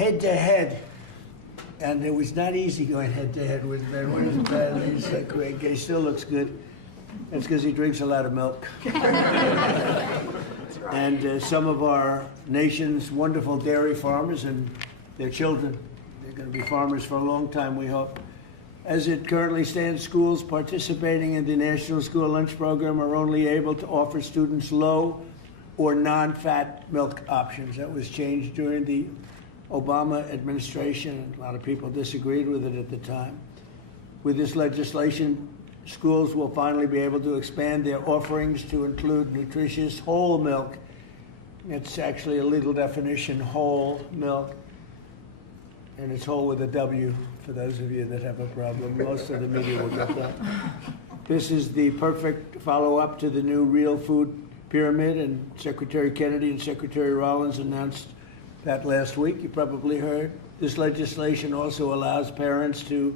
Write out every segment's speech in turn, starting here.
head-to-head. And it was not easy going head-to-head with Ben. When he's bad, he's great. He still looks good. That's because he drinks a lot of milk. And some of our nation's wonderful dairy farmers and their children, they're going to be farmers for a long time, we hope. As it currently stands, schools participating in the National School Lunch Program are only able to offer students low or non-fat milk options. That was changed during the Obama administration. A lot of people disagreed with it at the time. With this legislation, schools will finally be able to expand their offerings to include nutritious whole milk. It's actually a legal definition, whole milk. And it's whole with a W, for those of you that have a problem. Most of the media will get that. This is the perfect follow-up to the new real food pyramid, and Secretary Kennedy and Secretary Rollins announced that last week. You probably heard. This legislation also allows parents to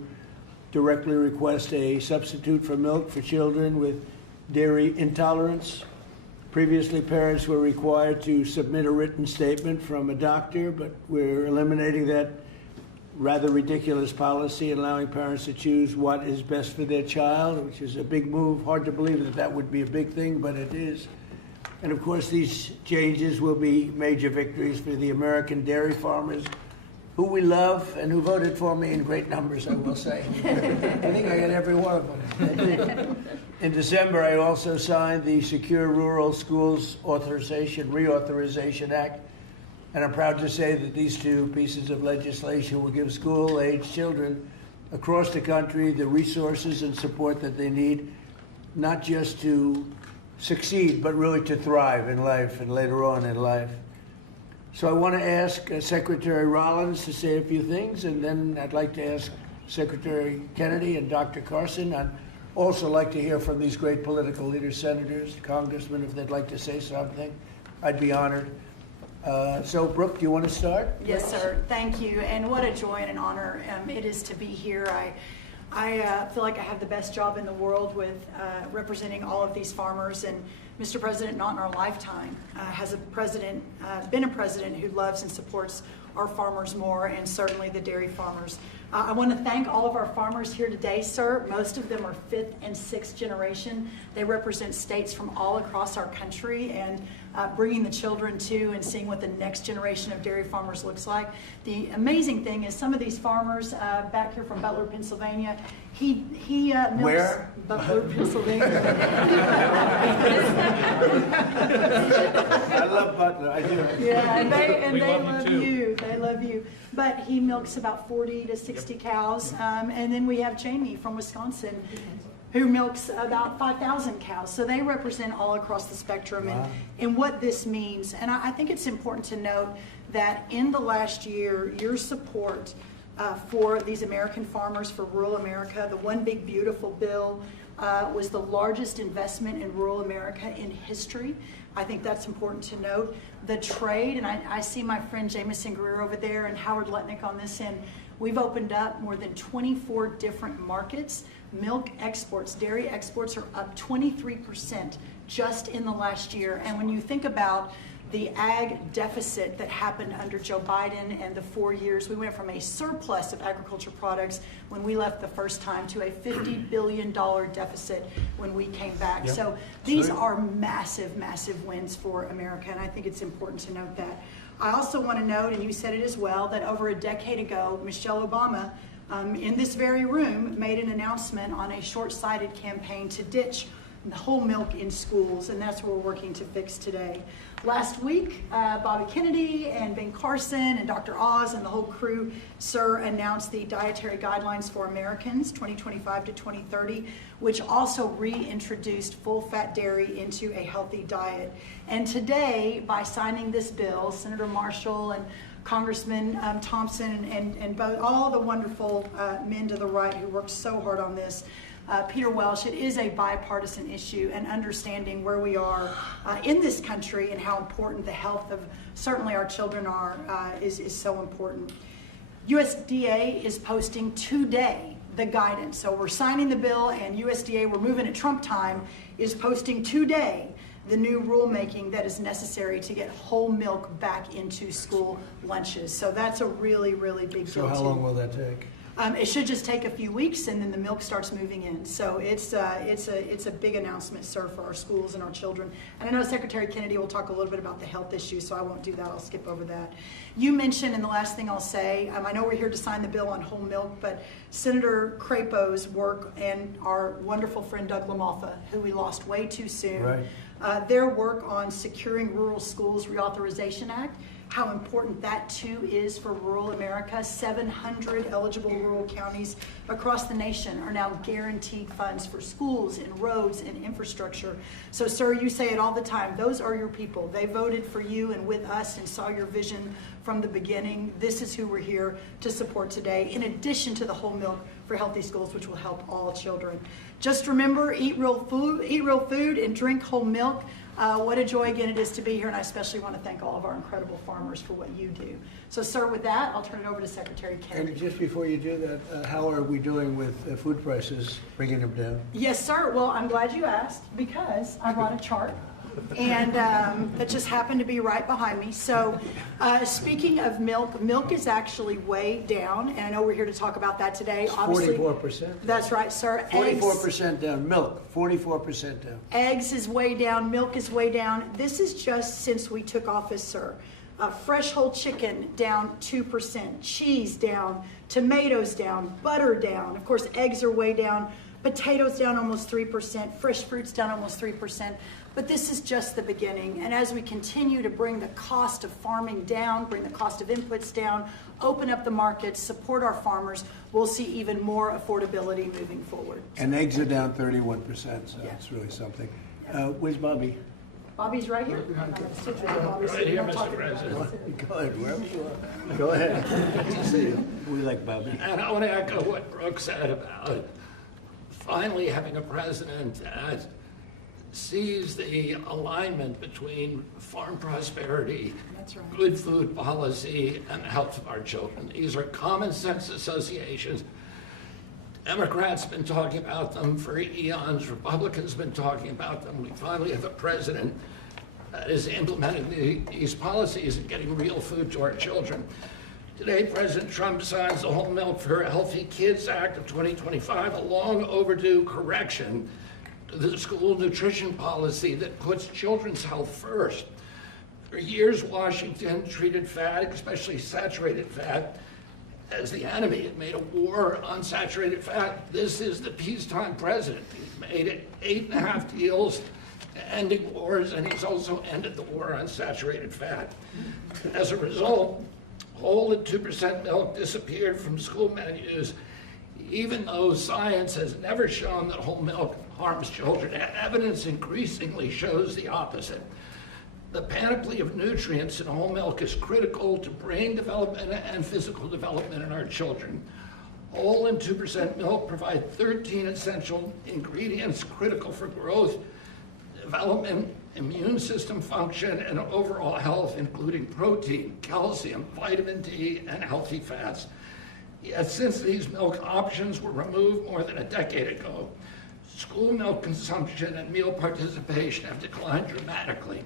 directly request a substitute for milk for children with dairy intolerance. Previously, parents were required to submit a written statement from a doctor, but we're eliminating that rather ridiculous policy, allowing parents to choose what is best for their child, which is a big move. Hard to believe that that would be a big thing, but it is. And of course, these changes will be major victories for the American dairy farmers, who we love and who voted for me in great numbers, I will say. I think I got every one of them. In December, I also signed the Secure Rural Schools Reauthorization Act. And I'm proud to say that these two pieces of legislation will give school-age children across the country the resources and support that they need, not just to succeed, but really to thrive in life and later on in life. So I want to ask Secretary Rollins to say a few things, and then I'd like to ask Secretary Kennedy and Dr. Carson. I'd also like to hear from these great political leaders, senators, congressmen, if they'd like to say something. I'd be honored. So, Brooke, do you want to start? Yes, sir. Thank you. And what a joy and an honor it is to be here. I feel like I have the best job in the world with representing all of these farmers. And Mr. President, not in our lifetime, has been a president who loves and supports our farmers more, and certainly the dairy farmers. I want to thank all of our farmers here today, sir. Most of them are 5th and 6th generation. They represent states from all across our country, and bringing the children to and seeing what the next generation of dairy farmers looks like. The amazing thing is some of these farmers back here from Butler, Pennsylvania, he milks. Where? Butler, Pennsylvania. I love Butler, I do. Yeah, and they love you. They love you. But he milks about 40 to 60 cows. And then we have Jamie from Wisconsin, who milks about 5,000 cows. So they represent all across the spectrum. Wow. And what this means. And I think it's important to note that in the last year, your support for these American farmers, for rural America, the One Big Beautiful bill was the largest investment in rural America in history. I think that's important to note. The trade, and I see my friend Jameson Greer over there and Howard Letnick on this end. We've opened up more than 24 different markets. Milk exports, dairy exports are up 23% just in the last year. And when you think about the ag deficit that happened under Joe Biden and the 4 years, we went from a surplus of agriculture products when we left the first time to a $50 billion deficit when we came back. Yep. So these are massive, massive wins for America, and I think it's important to note that. I also want to note, and you said it as well, that over a decade ago, Michelle Obama, in this very room, made an announcement on a short-sighted campaign to ditch whole milk in schools, and that's what we're working to fix today. Last week, Bobby Kennedy and Ben Carson and Dr. Oz and the whole crew, sir, announced the Dietary Guidelines for Americans 2025 to 2030, which also reintroduced full-fat dairy into a healthy diet. And today, by signing this bill, Senator Marshall and Congressman Thompson and both, all the wonderful men to the right who worked so hard on this, Peter Welsh, it is a bipartisan issue, and understanding where we are in this country and how important the health of certainly our children are is so important. USDA is posting today the guidance. So we're signing the bill, and USDA, we're moving at Trump time, is posting today the new rulemaking that is necessary to get whole milk back into school lunches. So that's a really, really big deal. So how long will that take? It should just take a few weeks, and then the milk starts moving in. So it's a big announcement, sir, for our schools and our children. And I know Secretary Kennedy will talk a little bit about the health issues, so I won't do that. I'll skip over that. You mentioned, and the last thing I'll say, I know we're here to sign the bill on whole milk, but Senator Crapo's work and our wonderful friend Doug LaMalfa, who we lost way too soon, right. Their work on securing Rural Schools Reauthorization Act, how important that too is for rural America. 700 eligible rural counties across the nation are now guaranteed funds for schools and roads and infrastructure. So sir, you say it all the time, those are your people. They voted for you and with us and saw your vision from the beginning. This is who we're here to support today, in addition to the whole milk for healthy schools, which will help all children. Just remember, eat real food and drink whole milk. What a joy again it is to be here, and I especially want to thank all of our incredible farmers for what you do. So sir, with that, I'll turn it over to Secretary Kennedy. And just before you do that, how are we doing with food prices, bringing them down? Yes, sir. Well, I'm glad you asked, because I brought a chart, and that just happened to be right behind me. So speaking of milk, milk is actually way down, and I know we're here to talk about that today. It's obviously 44%. That's right, sir. 44% down. Milk, 44% down. Eggs is way down, milk is way down. This is just since we took office, sir. Fresh whole chicken down 2%, cheese down, tomatoes down, butter down. Of course, eggs are way down, potatoes down almost 3%, fresh fruits down almost 3%. But this is just the beginning. And as we continue to bring the cost of farming down, bring the cost of inputs down, open up the markets, support our farmers, we'll see even more affordability moving forward. And eggs are down 31%, so Yeah. it's really something. Where's Bobby? Bobby's right here. Right here, Mr. President. Go ahead, wherever you are. Go ahead. Good to see you. We like Bobby. And I want to echo what Brooke said about finally having a president that sees the alignment between farm prosperity, That's right. good food policy, and the health of our children. These are common sense associations. Democrats have been talking about them for eons. Republicans have been talking about them. We finally have a president that is implementing these policies and getting real food to our children. Today, President Trump signs the Whole Milk for Healthy Kids Act of 2025, a long overdue correction to the school nutrition policy that puts children's health first. For years, Washington treated fat, especially saturated fat, as the enemy. It made a war on saturated fat. This is the peacetime president. He's made 8.5 deals ending wars, and he's also ended the war on saturated fat. As a result, whole and 2% milk disappeared from school menus, even though science has never shown that whole milk harms children. Evidence increasingly shows the opposite. The panoply of nutrients in whole milk is critical to brain development and physical development in our children. Whole and 2% milk provide 13 essential ingredients critical for growth, development, immune system function, and overall health, including protein, calcium, vitamin D, and healthy fats. Yet since these milk options were removed more than a decade ago, school milk consumption and meal participation have declined dramatically.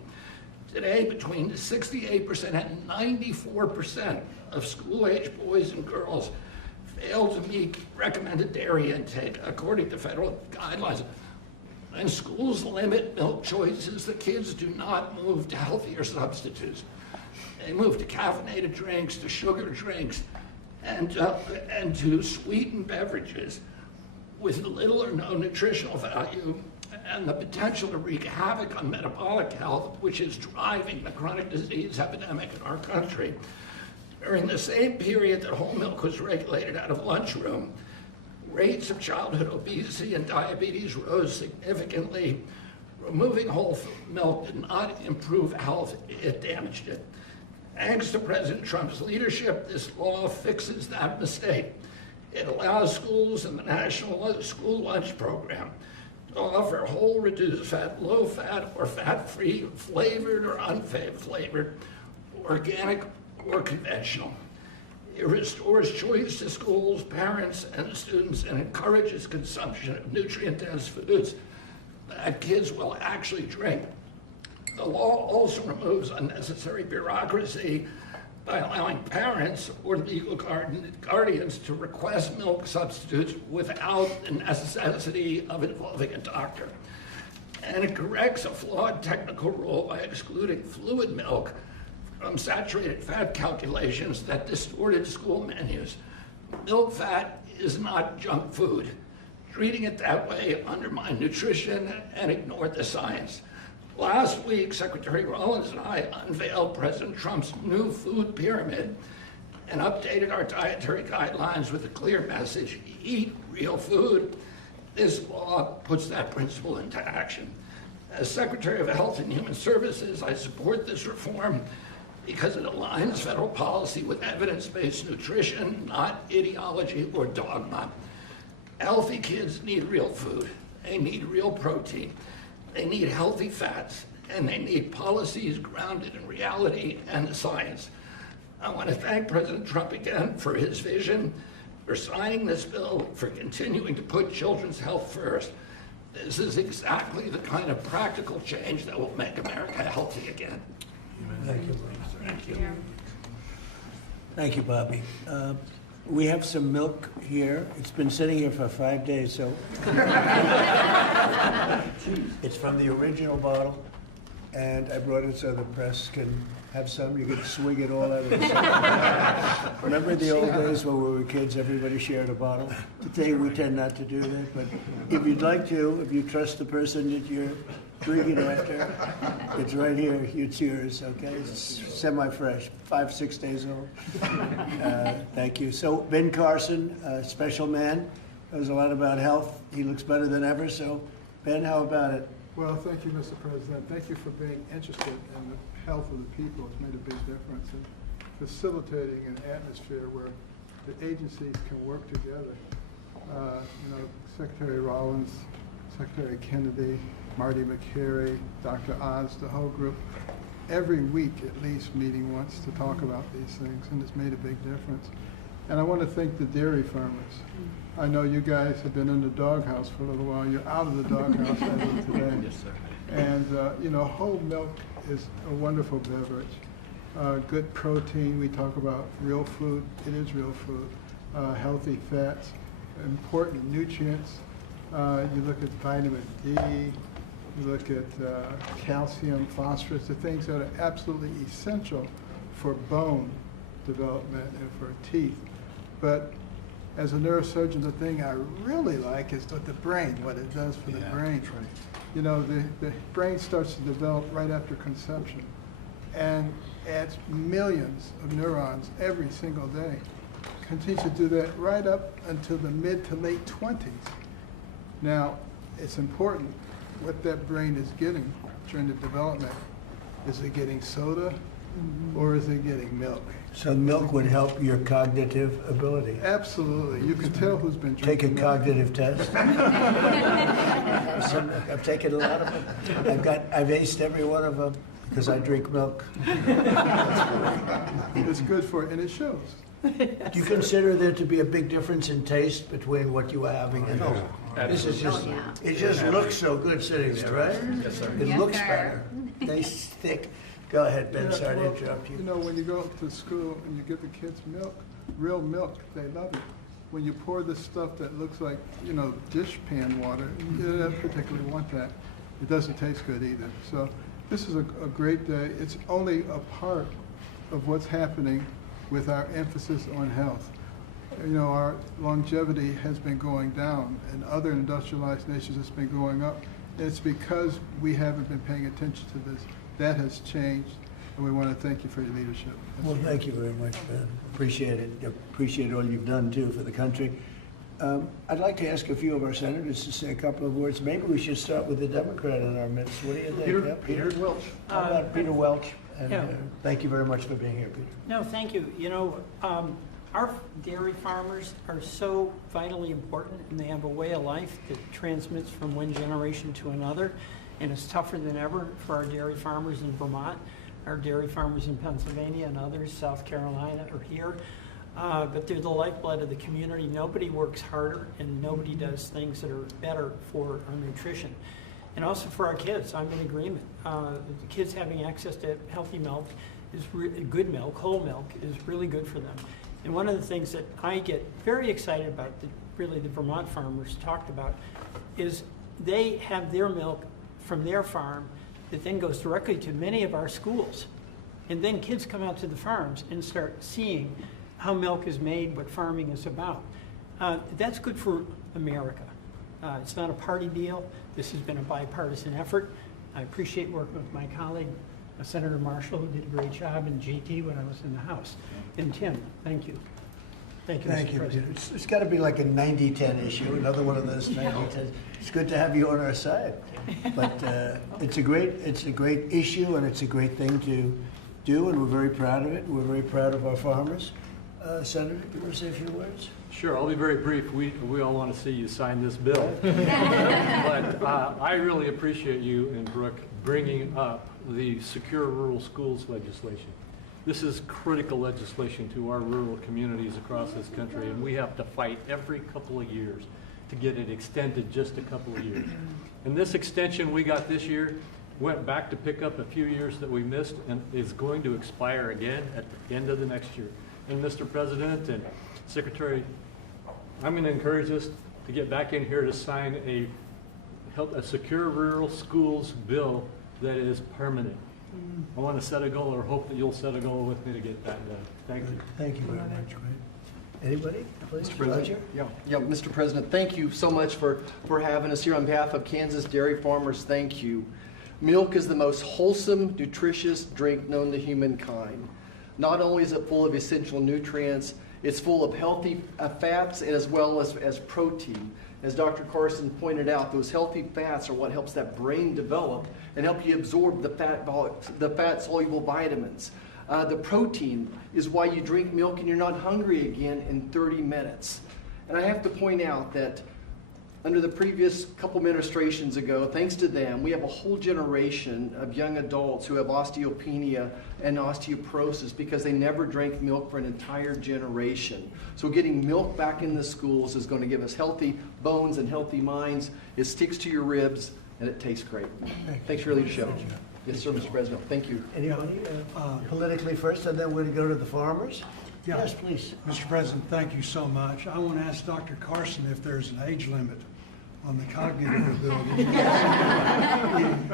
Today, between 68% and 94% of school-age boys and girls fail to meet recommended dairy intake, according to federal guidelines. When schools limit milk choices, the kids do not move to healthier substitutes. They move to caffeinated drinks, to sugar drinks, and to sweetened beverages with little or no nutritional value and the potential to wreak havoc on metabolic health, which is driving the chronic disease epidemic in our country. During the same period that whole milk was regulated out of lunchroom, rates of childhood obesity and diabetes rose significantly. Removing whole milk did not improve health, it damaged it. Thanks to President Trump's leadership, this law fixes that mistake. It allows schools and the National School Lunch Program to offer whole, reduced fat, low fat, or fat-free, flavored or unflavored, organic or conventional. It restores choice to schools, parents, and students, and encourages consumption of nutrient-dense foods that kids will actually drink. The law also removes unnecessary bureaucracy by allowing parents or legal guardians to request milk substitutes without the necessity of involving a doctor. And it corrects a flawed technical rule by excluding fluid milk from saturated fat calculations that distorted school menus. Milk fat is not junk food. Treating it that way undermined nutrition and ignored the science. Last week, Secretary Rollins and I unveiled President Trump's new food pyramid and updated our dietary guidelines with a clear message: eat real food. This law puts that principle into action. As Secretary of Health and Human Services, I support this reform because it aligns federal policy with evidence-based nutrition, not ideology or dogma. Healthy kids need real food. They need real protein. They need healthy fats, and they need policies grounded in reality and science. I want to thank President Trump again for his vision, for signing this bill, for continuing to put children's health first. This is exactly the kind of practical change that will make America healthy again. Thank you. Thank you. Thank you, Bobby. We have some milk here. It's been sitting here for 5 days, so. It's from the original bottle, and I brought it so the press can have some. You can swig it all out of the Remember the old days when we were kids, everybody shared a bottle? Today we tend not to do that, but if you'd like to, if you trust the person that you're drinking after, it's right here, it's yours, okay? It's semi-fresh, 5-6 days old. Thank you. So Ben Carson, a special man, knows a lot about health. He looks better than ever, so Ben, how about it? Well, thank you, Mr. President. Thank you for being interested in the health of the people. It's made a big difference in facilitating an atmosphere where the agencies can work together. Secretary Rollins, Secretary Kennedy, Marty McCary, Dr. Oz, the whole group, every week at least meeting once to talk about these things, and it's made a big difference. And I want to thank the dairy farmers. I know you guys have been in the doghouse for a little while. You're out of the doghouse as of today. Yes, sir. And whole milk is a wonderful beverage. Good protein. We talk about real food. It is real food. Healthy fats, important nutrients. You look at vitamin D. You look at calcium, phosphorus, the things that are absolutely essential for bone development and for teeth. But as a neurosurgeon, the thing I really like is what the brain, what it does for the brain. Right. You know, the brain starts to develop right after conception and adds millions of neurons every single day. Continues to do that right up until the mid to late 20s. Now, it's important what that brain is getting during the development. Is it getting soda or is it getting milk? So milk would help your cognitive ability. Absolutely. You can tell who's been Take a drinking cognitive test. I've taken a lot of them. I've aced every one of them because I drink milk. It's good for it, and it shows. Do you consider there to be a big difference in taste between what you are having and this is just, it just looks so good sitting there, right? Yes, sir. It Yes, looks sir. better. Tastes thick. Go ahead, Ben, Yeah, sorry to well, interrupt you. You know, when you go to school and you give the kids milk, real milk, they love it. When you pour this stuff that looks like, dish pan water, you don't particularly want that. It doesn't taste good either. So this is a great day. It's only a part of what's happening with our emphasis on health. Our longevity has been going down. In other industrialized nations, it's been going up. It's because we haven't been paying attention to this. That has changed, and we want to thank you for your leadership. Well, thank you very much, Ben. Appreciate it. Appreciate all you've done, too, for the country. I'd like to ask a few of our senators to say a couple of words. Maybe we should start with the Democrat in our midst. What do you think? Yeah, Peter Welch. How about Peter Welch? And Yeah. thank you very much for being here, Peter. No, thank you. Our dairy farmers are so vitally important, and they have a way of life that transmits from one generation to another, and it's tougher than ever for our dairy farmers in Vermont, our dairy farmers in Pennsylvania and others, South Carolina or here. But they're the lifeblood of the community. Nobody works harder, and nobody does things that are better for our nutrition. And also for our kids, I'm in agreement. The kids having access to healthy milk is good milk, whole milk, is really good for them. And one of the things that I get very excited about, that really the Vermont farmers talked about, is they have their milk from their farm that then goes directly to many of our schools. And then kids come out to the farms and start seeing how milk is made, what farming is about. That's good for America. It's not a party deal. This has been a bipartisan effort. I appreciate working with my colleague, Senator Marshall, who did a great job, and JT when I was in the House. And Tim, thank you. Thank you, Thank Mr. you. President. It's got to be like a 90-10 issue, another one of those 90-10. It's good to have you on our side. But it's a great issue, and it's a great thing to do, and we're very proud of it. We're very proud of our farmers. Senator, do you want to say a few words? Sure, I'll be very brief. We all want to see you sign this bill. But I really appreciate you and Brooke bringing up the Secure Rural Schools legislation. This is critical legislation to our rural communities across this country, and we have to fight every couple of years to get it extended just a couple of years. And this extension we got this year went back to pick up a few years that we missed and is going to expire again at the end of the next year. And Mr. President and Secretary, I'm going to encourage us to get back in here to sign a Secure Rural Schools bill that is permanent. I want to set a goal, or hope that you'll set a goal with me to get that done. Thank you. Thank you very much. Anybody, please? Mr. President? Roger? Yeah, Mr. President, thank you so much for having us here. On behalf of Kansas dairy farmers, thank you. Milk is the most wholesome, nutritious drink known to humankind. Not only is it full of essential nutrients, it's full of healthy fats as well as protein. As Dr. Carson pointed out, those healthy fats are what helps that brain develop and help you absorb the fat-soluble vitamins. The protein is why you drink milk and you're not hungry again in 30 minutes. And I have to point out that under the previous couple administrations ago, thanks to them, we have a whole generation of young adults who have osteopenia and osteoporosis because they never drank milk for an entire generation. So getting milk back in the schools is going to give us healthy bones and healthy minds. It sticks to your ribs and it tastes great. Thanks for your leadership. Yes, sir, Mr. President. Thank you. Anybody? Politically first, and then we're going to go to the farmers. Yeah. Yes, please. Mr. President, thank you so much. I want to ask Dr. Carson if there's an age limit on the cognitive ability.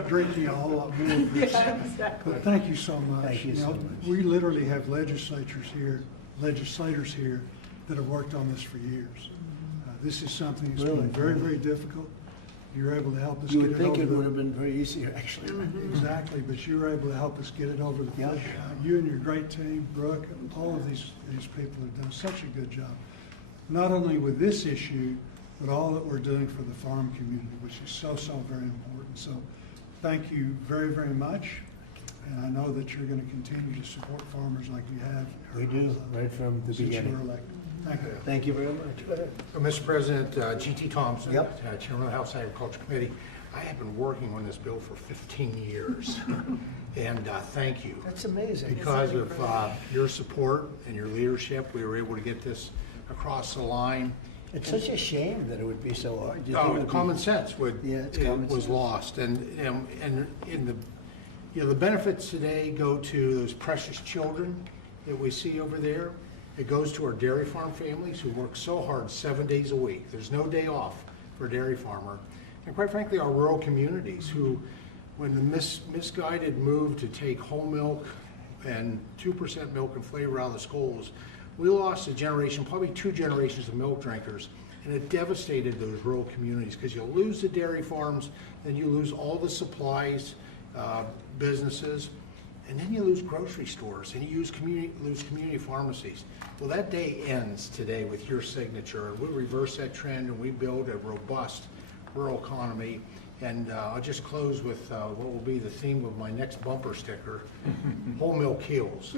Drinking a whole lot more of this. But thank you so much. Thank you so much. We literally have legislators here that have worked on this for years. This is something that's Really? been very, very difficult. You're able to help us You get would it think over it the- would have been very easy, actually. Exactly, but you were able to help us get it over the Yeah. finish line. You and your great team, Brooke, and all of these people have done such a good job. Not only with this issue, but all that we're doing for the farm community, which is so, so very important. So thank you very, very much. And I know that you're going to continue to support farmers like you have. We do, right from the Since you beginning. were elected. Thank you. Thank you very much. Go ahead. Mr. President, G.T. Thompson, Yep. Chairman of the House Agriculture Committee. I have been working on this bill for 15 years, and thank you. That's amazing. Because of your support and your leadership, we were able to get this across the line. It's such a shame that it would be so hard. Do you think it would be- Common sense it's common was sense. lost, and in the benefits today go to those precious children that we see over there. It goes to our dairy farm families who work so hard 7 days a week. There's no day off for a dairy farmer. And quite frankly, our rural communities who, when the misguided move to take whole milk and 2% milk and flavor out of the schools, we lost a generation, probably 2 generations of milk drinkers, and it devastated those rural communities because you lose the dairy farms, then you lose all the supplies, businesses, and then you lose grocery stores, and you lose community pharmacies. Well, that day ends today with your signature, and we reverse that trend and we build a robust rural economy. And I'll just close with what will be the theme of my next bumper sticker, whole milk heals.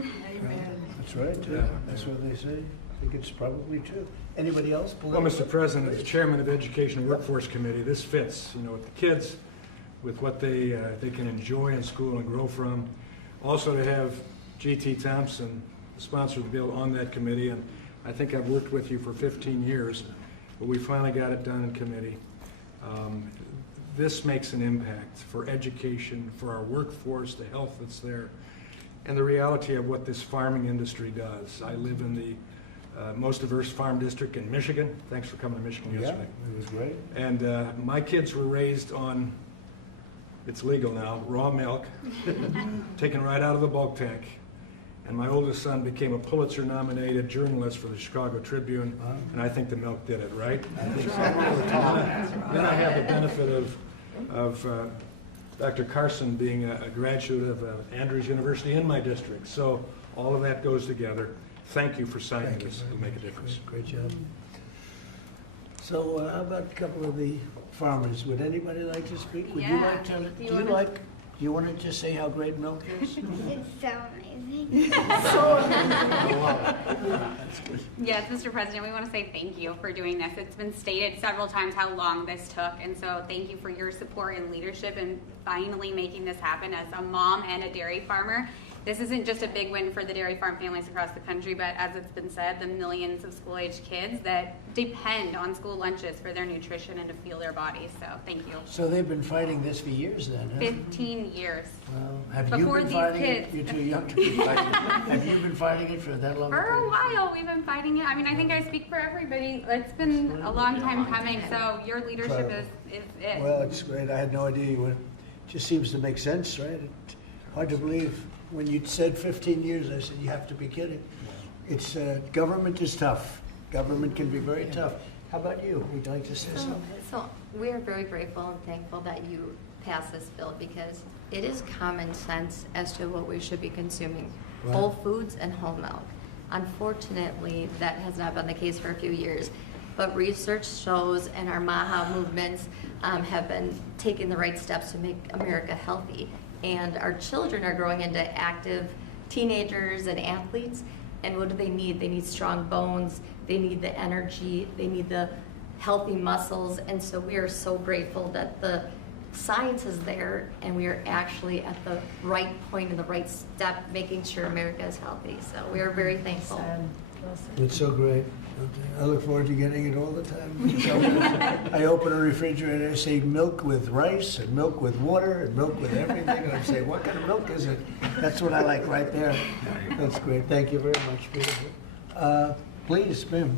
That's right. That's what they say. I think it's probably true. Anybody else? Well, Mr. President, as Chairman of the Education and Workforce Committee, this fits, with the kids, with what they can enjoy in school and grow from. Also to have G.T. Thompson, the sponsor of the bill, on that committee, and I think I've worked with you for 15 years, but we finally got it done in committee. this makes an impact for education, for our workforce, the health that's there, and the reality of what this farming industry does. I live in the most diverse farm district in Michigan. Thanks for coming to Michigan yesterday. It was great. And my kids were raised on, it's legal now, raw milk, taken right out of the bulk tank. And my oldest son became a Pulitzer-nominated journalist for the Chicago Tribune, and I think the milk did it, right? I think so. Then I have the benefit of Dr. Carson being a graduate of Andrews University in my district. So all of that goes together. Thank you for signing this. It'll make a difference. Great job. So how about a couple of the farmers? Would anybody like to speak? Would you like to? Do you want to just say how great milk is? It's so amazing. Yes, Mr. President, we want to say thank you for doing this. It's been stated several times how long this took, and so thank you for your support and leadership in finally making this happen. As a mom and a dairy farmer, this isn't just a big win for the dairy farm families across the country, but as it's been said, the millions of school-age kids that depend on school lunches for their nutrition and to fuel their bodies. So thank you. So they've been fighting this for years then, huh? 15 years. Well, have Before you been these fighting kids. it? You're too young to be fighting it. Have you been fighting it for that long? For a while, we've been fighting it. I mean, I think I speak for everybody. It's been a long time coming, so your leadership is it. Well, it's great. I had no idea you would. It just seems to make sense, right? It's hard to believe. When you said 15 years, I said, you have to be kidding. It's government is tough. Government can be very tough. How about you? Would you like to say something? So we are very grateful and thankful that you passed this bill because it is common sense as to what we should be consuming. Right. Whole foods and whole milk. Unfortunately, that has not been the case for a few years. But research shows and our MAHA movements have been taking the right steps to make America healthy. And our children are growing into active teenagers and athletes. And what do they need? They need strong bones, they need the energy, they need the healthy muscles. And so we are so grateful that the science is there and we are actually at the right point in the right step, making sure America is healthy. So we are very thankful. It's so great. I look forward to getting it all the time. I open a refrigerator, I say milk with rice and milk with water and milk with everything, and I say, what kind of milk is it? That's what I like right there. That's great. Thank you very much. Beautiful. Please, ma'am.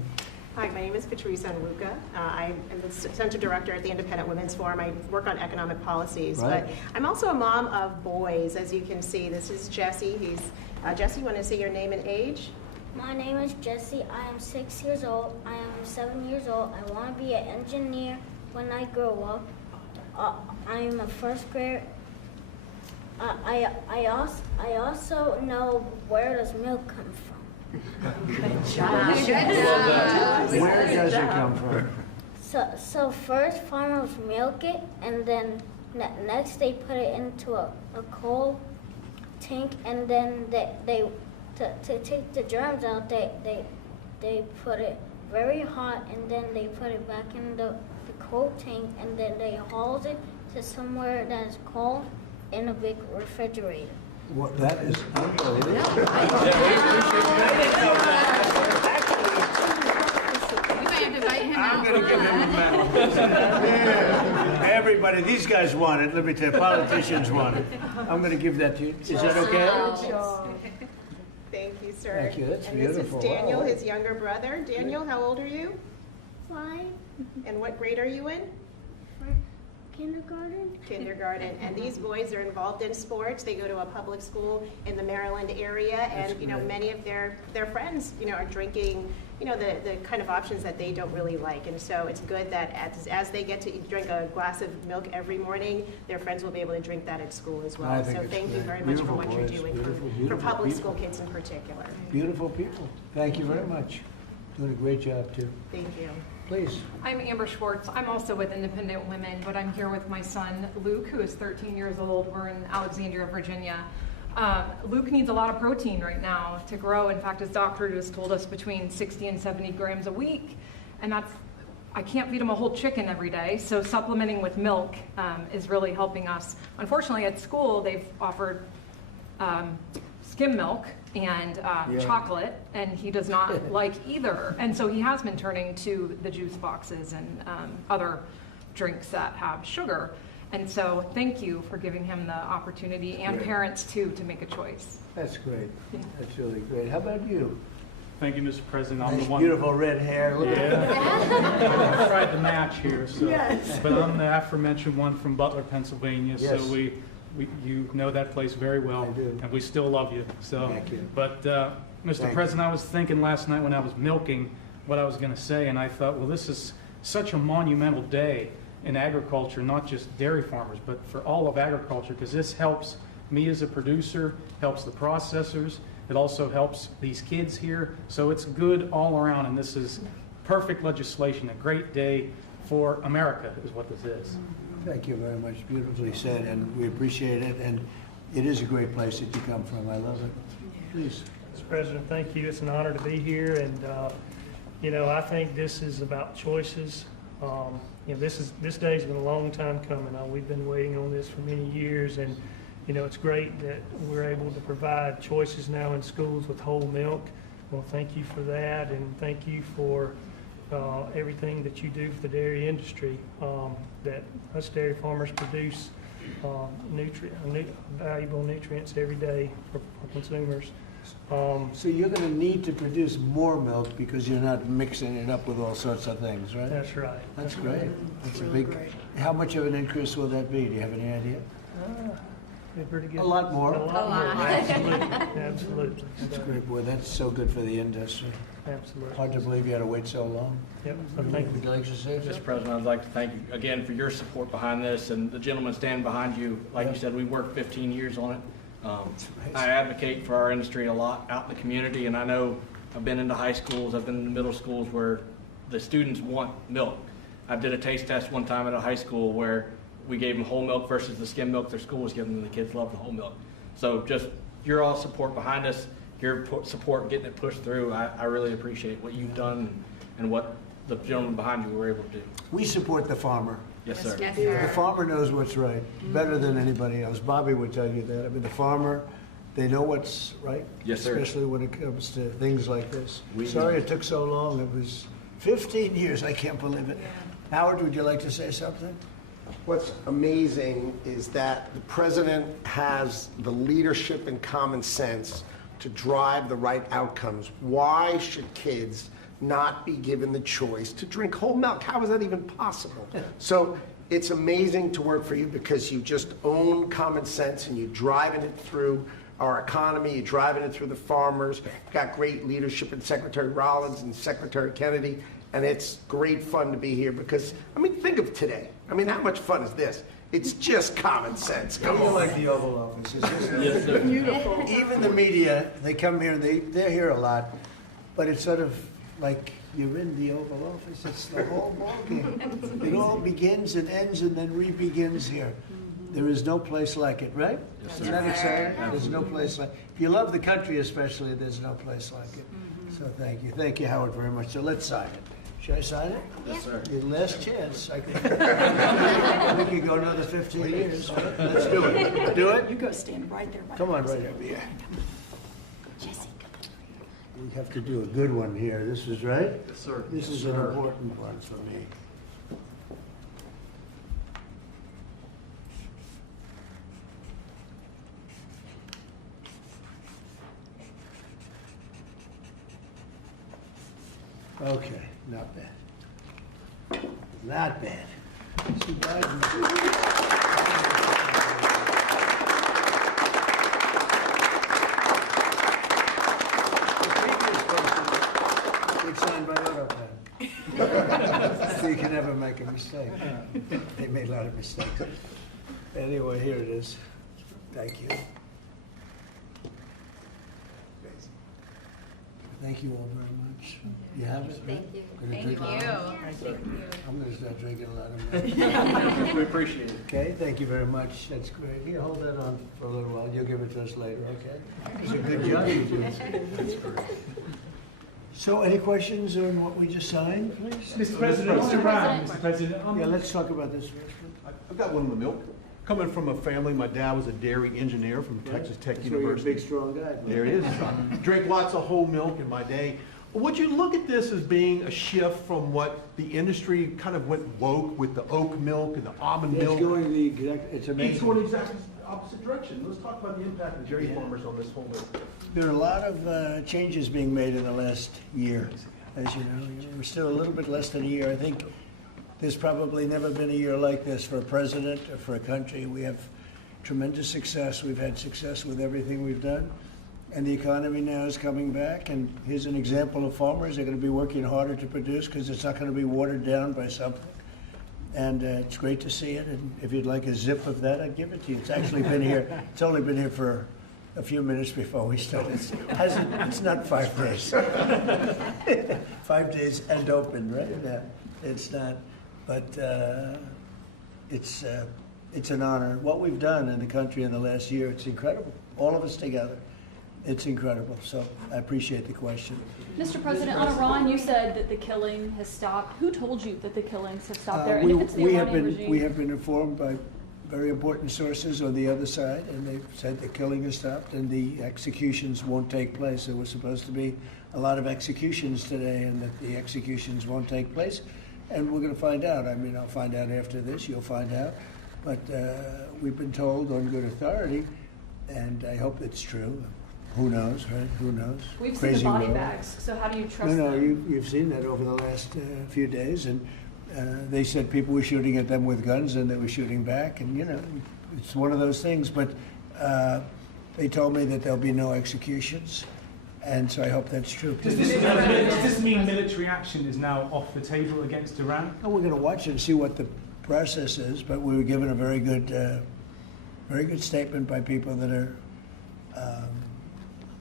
Hi, my name is Patrice Onwuka. I am the Center Director at the Independent Women's Forum. I work on economic policies, Right. but I'm also a mom of boys, as you can see. This is Jesse. Jesse, you want to say your name and age? My name is Jesse. I am 6 years old. I am 7 years old. I want to be an engineer when I grow up. I am a first grader. I also know where does milk come from. Where does it come from? So first farmers milk it, and then next they put it into a coal tank, and then to take the germs out, they put it very hot, and then they put it back in the coal tank, and then they haul it to somewhere that is cold in a big refrigerator. What, that is unbelievable. We might have to invite him out. I'm going to give him a medal. Yeah. Everybody, these guys want it. Let me tell you, politicians want it. I'm going to give that to you. Is that okay? Thank you, sir. Thank you. That's and beautiful. This is Daniel, Wow. his younger brother. Daniel, how old are you? 5. And what grade are you in? Kindergarten. Kindergarten. And these boys are involved in sports. They go to a public school in the Maryland area, and many of their friends are drinking the kind of options that they don't really like. And so it's good that as they get to drink a glass of milk every morning, their friends will be able to drink that at school as well. So thank you very much for what you're doing for public school kids in particular. Beautiful people. Thank you very much. Doing a great job too. Thank you. Please. I'm Amber Schwartz. I'm also with Independent Women, but I'm here with my son, Luke, who is 13 years old. We're in Alexandria, Virginia. Luke needs a lot of protein right now to grow. In fact, his doctor has told us between 60 and 70 grams a week. And I can't feed him a whole chicken every day, so supplementing with milk is really helping us. Unfortunately, at school, they've offered skim milk and chocolate, and he does not like either. And so he has been turning to the juice boxes and other drinks that have sugar. And so thank you for giving him the opportunity, and Great. parents too, to make a choice. That's great. That's really great. How about you? Thank you, Mr. President. I'm Nice, the one. beautiful red hair. Look at that. Yeah. I tried to match here, so. Yes. But I'm the aforementioned one from Butler, Pennsylvania. Yes. So you know that place very well. I do. And we still love you. So. Thank you. But Mr. Thank President, I was thinking last night when I was milking what I was going to say, and I thought, well, this is such a monumental day in agriculture, not just dairy farmers, but for all of agriculture, because this helps me as a producer, helps the processors. It also helps these kids here. So it's good all around, and this is perfect legislation, a great day for America is what this is. Thank you very much. Beautifully said, and we appreciate it. And it is a great place that you come from. I love it. Please. Mr. President, thank you. It's an honor to be here, and I think this is about choices. This day's been a long time coming. We've been waiting on this for many years, and it's great that we're able to provide choices now in schools with whole milk. Well, thank you for that, and thank you for everything that you do for the dairy industry. That us dairy farmers produce valuable nutrients every day for consumers. So you're going to need to produce more milk because you're not mixing it up with all sorts of things, right? That's right. That's great. That's a really big. great. How much of an increase will that be? Do you have any idea? Pretty good. A lot more. A lot more. Absolutely. Absolutely. That's So, great, boy. That's so good for the industry. Absolutely. Hard to believe you had to wait so long. Yep. So thank you. Would you like to say Mr. something? President, I'd like to thank you again for your support behind this, and the gentleman standing behind you. Like you said, we worked 15 years on it. I advocate for our industry a lot out in the community, and I know I've been into high schools, I've been in middle schools where the students want milk. I did a taste test one time at a high school where we gave them whole milk versus the skim milk their school was giving them. The kids love the whole milk. So just your all support behind us, your support getting it pushed through, I really appreciate what you've done and what the gentleman behind you were able to do. We support the farmer. Yes, sir. Yes, The sir. farmer knows what's right, better than anybody else. Bobby would tell you that. I mean, the farmer, they know what's right. Yes, sir. Especially when it comes to things like this. We Sorry know. it took so long. It was 15 years. I can't believe it. Howard, would you like to say something? What's amazing is that the president has the leadership and common sense to drive the right outcomes. Why should kids not be given the choice to drink whole milk? How is that even possible? So it's amazing to work for you because you just own common sense and you're driving it through our economy, you're driving it through the farmers. You've got great leadership in Secretary Rollins and Secretary Kennedy, and it's great fun to be here because, I mean, think of today. I mean, how much fun is this? It's just common sense. Come You on. like the Oval Office. It's just Yes, sir. Beautiful. even the media, they come here and they're here a lot, but it's sort of like you're in the Oval Office. It's the whole ballgame. It all begins and ends and then re-begins here. There is no place like it, right? Isn't that exciting? There's no place like it. If you love the country especially, there's no place like it. So thank you. Thank you, Howard, very much. So let's sign it. Should I sign it? Yes, sir. Your last chance. We could go another 15 years. Let's do it. Do it? You go stand right there. Come on, right over here. We have to do a good one here. This is right? Yes, sir. This is an important one for me. Okay, not bad. Not bad. See, It's signed by AutoPen. So you can never make a mistake. They made a lot of mistakes. Anyway, here it is. Thank you. Thank you all very much. You have it? Thank you. Gonna Thank drink you. a lot? Thank you. I'm gonna start drinking a lot of milk. We appreciate it. Okay, thank you very much. That's great. You hold that on for a little while. You'll give it to us later, okay? It's a good job you do. So any questions on what we just signed, please? Mr. President, Mr. Brown, Mr. President. Yeah, let's talk about this first. I've got one on the milk. Coming from a family, my dad was a dairy engineer from Texas Tech That's where you're a University. big, strong guy. There it is. Drink lots of whole milk in my day. Would you look at this as being a shift from what the industry kind of went woke with the oat milk and the almond It's milk? going the exact, it's amazing. It's going exactly the opposite direction. Let's talk about the impact of dairy farmers on this whole move. There are a lot of changes being made in the last year, as you know. We're still a little bit less than a year. I think there's probably never been a year like this for a president or for a country. We have tremendous success. We've had success with everything we've done. And the economy now is coming back. And here's an example of farmers. They're going to be working harder to produce because it's not going to be watered down by something. And it's great to see it. And if you'd like a zip of that, I'd give it to you. It's actually been here. It's only been here for a few minutes before we started. It's not 5 days. 5 days and open, right? Yeah, it's not. But it's an honor. What we've done in the country in the last year, it's incredible. All of us together. It's incredible. So I appreciate the question. Mr. President, on Iran, you said that the killing has stopped. Who told you that the killings have stopped there? And if it's the Iranian regime? We have been informed by very important sources on the other side, and they've said the killing has stopped and the executions won't take place. There was supposed to be a lot of executions today, and that the executions won't take place. And we're going to find out. I mean, I'll find out after this. You'll find out. But we've been told on good authority, and I hope it's true. Who knows, right? Who knows? We've Crazy seen the body world. bags, so how do you trust No, them? you've seen that over the last few days, and they said people were shooting at them with guns, and they were shooting back, and you know, it's one of those things. But they told me that there'll be no executions, and so I hope that's true. Does this mean military action is now off the table against Iran? Oh, we're going to watch it and see what the process is, but we were given a very good statement by people that are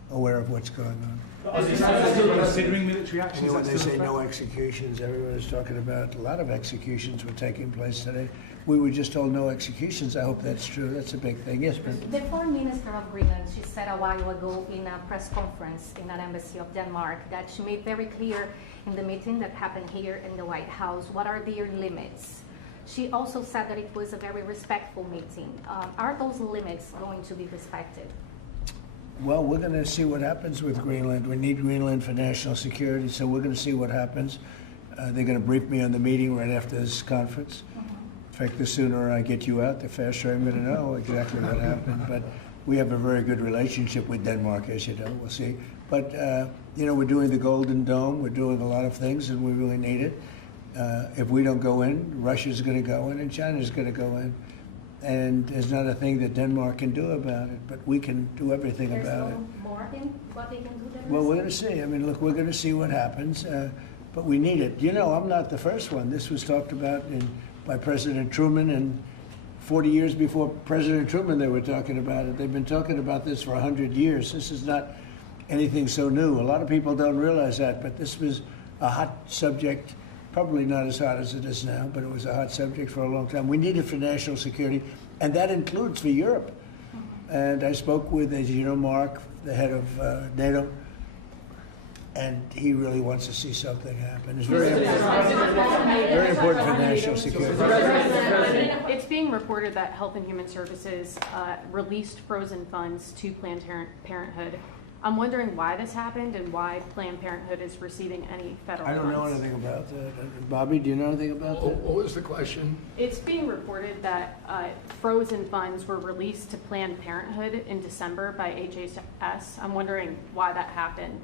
aware of what's going on. Are they still considering military action? When they say no executions, everyone is talking about a lot of executions were taking place today. We were just told no executions. I hope that's true. That's a big thing. Yes, ma'am. The Foreign Minister of Greenland, she said a while ago in a press conference in an embassy of Denmark that she made very clear in the meeting that happened here in the White House what are their limits. She also said that it was a very respectful meeting. Are those limits going to be respected? Well, we're going to see what happens with Greenland. We need Greenland for national security, so we're going to see what happens. They're going to brief me on the meeting right after this conference. In fact, the sooner I get you out, the faster I'm going to know exactly what happened. But we have a very good relationship with Denmark, as you know. We'll see. But, you know, we're doing the Golden Dome. We're doing a lot of things, and we really need it. If we don't go in, Russia's going to go in, and China's going to go in. And there's not a thing that Denmark can do about it, but we can do everything about it. There's no more than what they can do than Well, we're going to see. I mean, look, we're going to see what happens, but we need it. You know, I'm not the first one. This was talked about by President Truman, and 40 years before President Truman, they were talking about it. They've been talking about this for 100 years. This is not anything so new. A lot of people don't realize that, but this was a hot subject. Probably not as hot as it is now, but it was a hot subject for a long time. We need it for national security, and that includes for Europe. And I spoke with, as you know, Mark, the head of NATO, and he really wants to see something happen. It's very important for national security. It's being reported that Health and Human Services released frozen funds to Planned Parenthood. I'm wondering why this happened and why Planned Parenthood is receiving any federal funds. I don't know anything about that. Bobby, do you know anything about that? What was the question? It's being reported that frozen funds were released to Planned Parenthood in December by HHS. I'm wondering why that happened.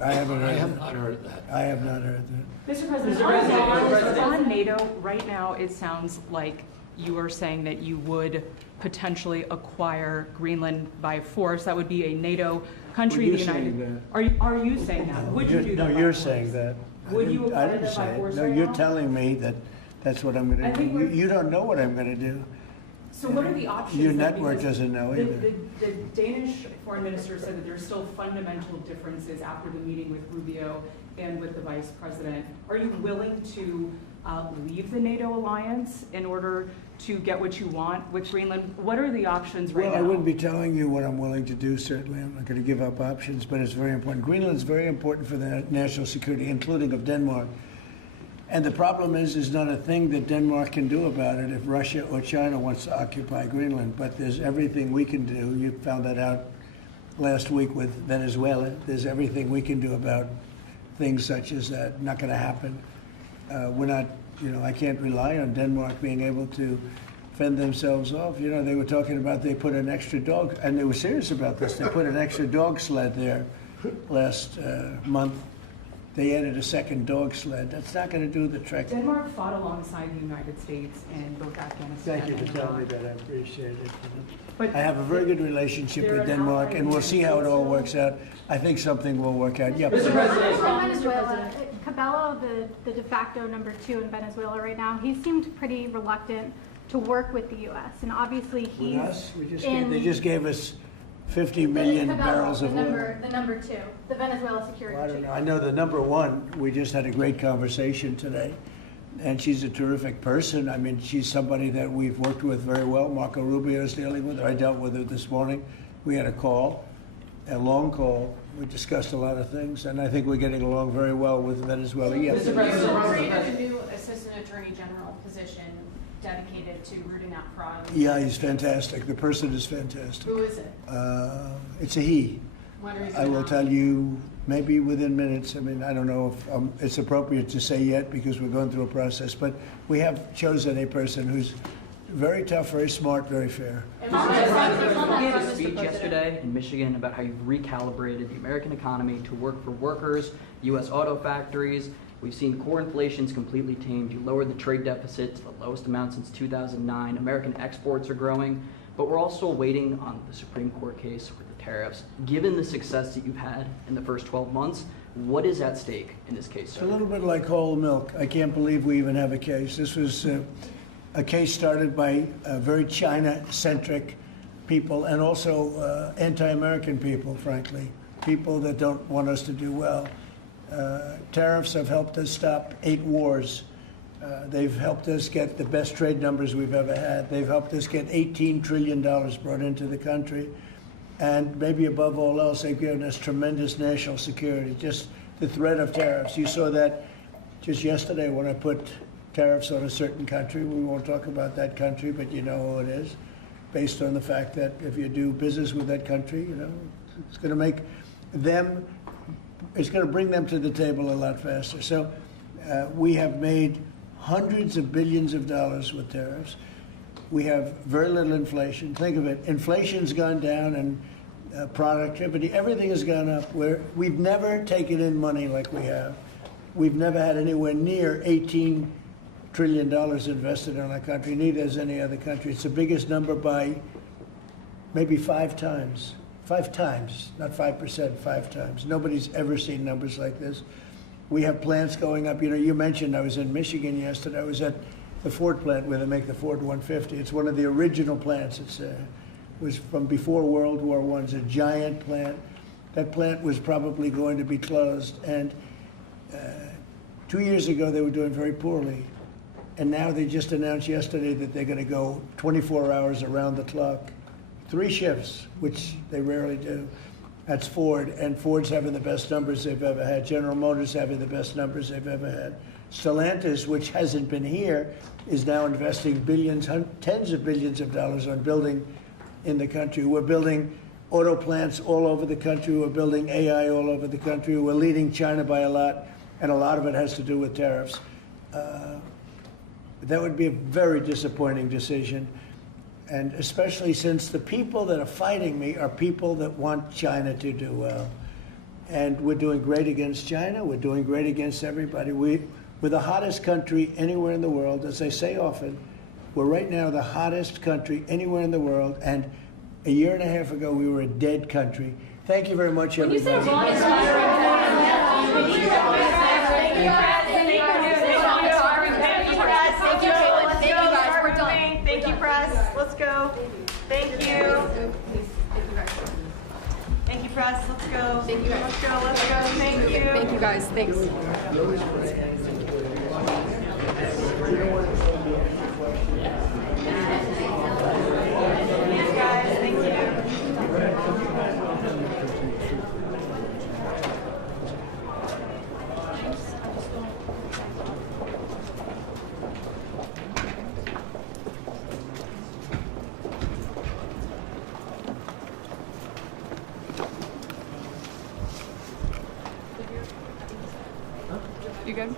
I have not heard that. I have not heard that. Mr. President, on NATO, right now it sounds like you are saying that you would potentially acquire Greenland by force. That would be a NATO country. Well, you're saying that. Are you saying that? Would you do that? No, you're saying that. Would you I acquire didn't that by say it. force No, right you're now? telling me that that's what I'm going to do. You don't know what I'm going to do. So what are the options? Your then? network Because doesn't know either. The Danish foreign minister said that there's still fundamental differences after the meeting with Rubio and with the vice president. Are you willing to leave the NATO alliance in order to get what you want with Greenland? What are the options right Well, now? I wouldn't be telling you what I'm willing to do, certainly. I'm not going to give up options, but it's very important. Greenland's very important for the national security, including of Denmark. And the problem is, there's not a thing that Denmark can do about it if Russia or China wants to occupy Greenland. But there's everything we can do. You found that out last week with Venezuela. There's everything we can do about things such as that. Not going to happen. We're not, I can't rely on Denmark being able to fend themselves off. They were talking about they put an extra dog, and they were serious about this. They put an extra dog sled there last month. They added a second dog sled. That's not going to do the trick. Denmark fought alongside the United States in both Afghanistan. Thank you for and telling me Iraq. that. I appreciate it. But I have a very good relationship they're with an Denmark, ally and we'll of the see how it all United works out. I think something will work out. Yeah. Venezuela, Cabello, the de facto number 2 in Venezuela right now, he seemed pretty reluctant to work with the U.S. And obviously he's With us? They just gave us 50 million Cabello, barrels of oil. the number 2, the Venezuela security I don't chief. know. I know the number 1. We just had a great conversation today, and she's a terrific person. I mean, she's somebody that we've worked with very well. Marco Rubio is dealing with her. I dealt with her this morning. We had a long call. We discussed a lot of things, and I think we're getting along very well with Venezuela. Yes. Mr. President, created a new Assistant Attorney General position dedicated to rooting out fraud. Yeah, he's fantastic. The person is fantastic. Who is it? It's a he. When are you I will gonna- tell you maybe within minutes. I mean, I don't know if it's appropriate to say yet because we're going through a process, but we have chosen a person who's very tough, very smart, very fair. You gave a speech yesterday in Michigan about how you've recalibrated the American economy to work for workers, U.S. auto factories. We've seen core inflation's completely tamed. You lowered the trade deficit to the lowest amount since 2009. American exports are growing, but we're all still waiting on the Supreme Court case with the tariffs. Given the success that you've had in the first 12 months, what is at stake in this case, It's sir? a little bit like whole milk. I can't believe we even have a case. This was a case started by very China-centric people and also anti-American people, frankly, people that don't want us to do well. Tariffs have helped us stop 8 wars. They've helped us get the best trade numbers we've ever had. They've helped us get $18 trillion brought into the country. And maybe above all else, they've given us tremendous national security. Just the threat of tariffs. You saw that just yesterday when I put tariffs on a certain country. We won't talk about that country, but you know who it is, based on the fact that if you do business with that country, it's going to make them, it's going to bring them to the table a lot faster. So we have made hundreds of billions of dollars with tariffs. We have very little inflation. Think of it, inflation's gone down and productivity, everything has gone up. We've never taken in money like we have. We've never had anywhere near $18 trillion invested in our country, neither has any other country. It's the biggest number by maybe 5 times. 5 times, not 5%, 5 times. Nobody's ever seen numbers like this. We have plants going up. You mentioned I was in Michigan yesterday. I was at the Ford plant where they make the Ford 150. It's one of the original plants. It was from before World War I. It's a giant plant. That plant was probably going to be closed. And 2 years ago, they were doing very poorly. And now they just announced yesterday that they're going to go 24 hours around the clock. 3 shifts, which they rarely do. That's Ford, and Ford's having the best numbers they've ever had. General Motors having the best numbers they've ever had. Stellantis, which hasn't been here, is now investing billions, tens of billions of dollars on building in the country. We're building auto plants all over the country. We're building AI all over the country. We're leading China by a lot, and a lot of it has to do with tariffs. That would be a very disappointing decision. And especially since the people that are fighting me are people that want China to do well. And we're doing great against China. We're doing great against everybody. We're the hottest country anywhere in the world. As I say often, we're right now the hottest country anywhere in the world. And a year and a half ago, we were a dead country. Thank you very much, everybody. Thank you, press. Let's go. Thank you. Thank you, press. Let's go. Thank you. Let's go. Let's go. Thank you. Thank you, guys. Thanks. Thanks, guys. Thank you. You good?